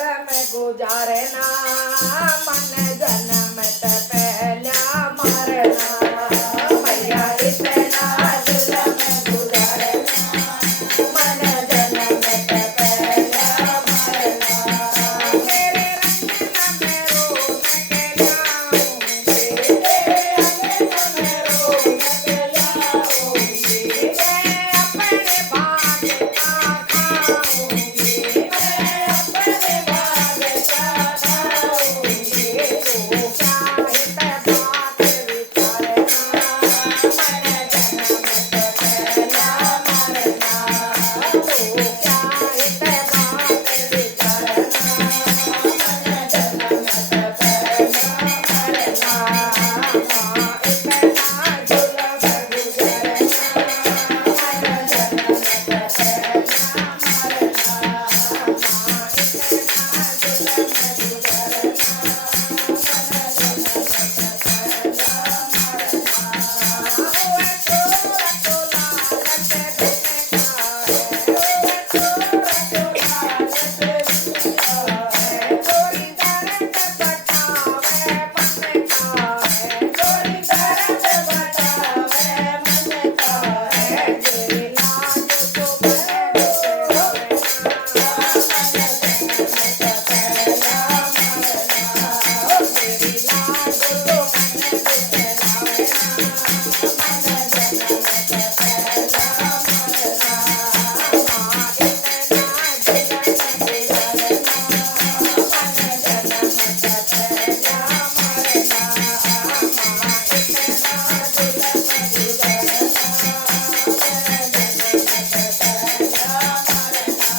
जुलम गुजारना मन जन्म त पहला मरना मैया इतना जुलम गुजारना मन जन्म त पहला मरना तेरे रंग में रोनक लाऊंगी तेरे रंग में रोनक लाऊंगी मैं अपने भाग का खाऊंगी मैं अपने भाग का खाऊंगी तू चाहे बात विचारना मन जन्म त पहला मरना तू चाहे बात विचारना मन जन्म त पहला मरना माँ इतना जुलम गुजरना मन जन्म त पहला मरना माँ इतना जुलम गुजरना मन जन्म त पहला मरना ओए तोरा तो लालच बिन का है ओए तोरा तो लालच बिन का है गोरी दर्द बटावे मन का है गोरी दर्द बटावे मन का है तेरी लाज तो बड़े रोना मन जन्म त पहला मरना ओ तेरी लाज तो मन बिसरावना मन जन्म त पहला मरना माँ इतना जुलम गुजरना मन जन्म त पहला मरना माँ इतना जुलम गुजरना मन जन्म त पहला मरना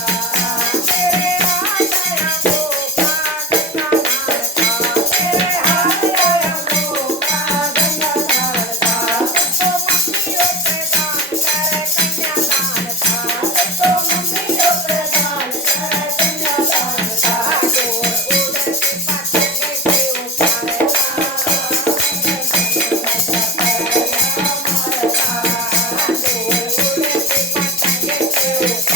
तेरे हाथ आया भूखा गंगाधार का तेरे हाथ आया भूखा गंगाधार का तो मम्मियों पे दान करे कन्यादान का तो मम्मियों पे दान करे कन्यादान का गोर उड़ती पतंगे के उतारना मन जन्म त पहला मरना गोर उड़ती पतंगे के उतारना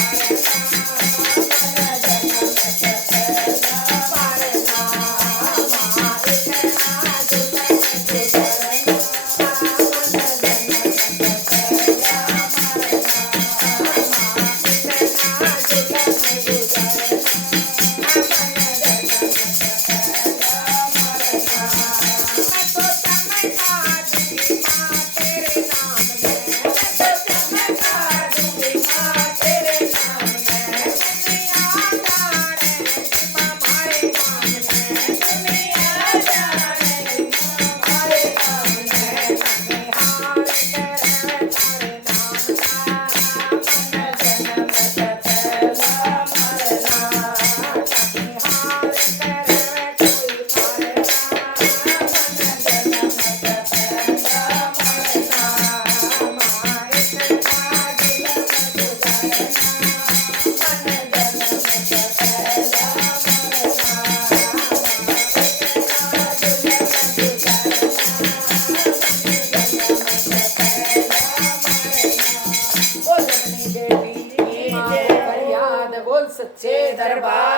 मन जन्म त पहला मरना माँ इतना जुलम गुजरना मन जन्म त पहला मरना माँ इतना जुलम गुजरना मन जन्म त पहला मरना मैं तो चमका दूंगी माँ तेरे नाम में मैं तो चमका दूंगी माँ तेरे नाम में दुनिया जाने कि माँ मारे नाम में दुनिया जाने कि माँ मारे नाम में ननिहाल करे तारे नाम का मन जन्म त पहला मरना ननिहाल करे कोई मारना मन जन्म त पहला मरना माँ इतना जुलम गुजरना मन जन्म त पहला मरना माँ इतना जुलम गुजरना मन जन्म त पहला मरना बोल रमणी देवी की माँ को फरियाद बोल सच्चे दरबार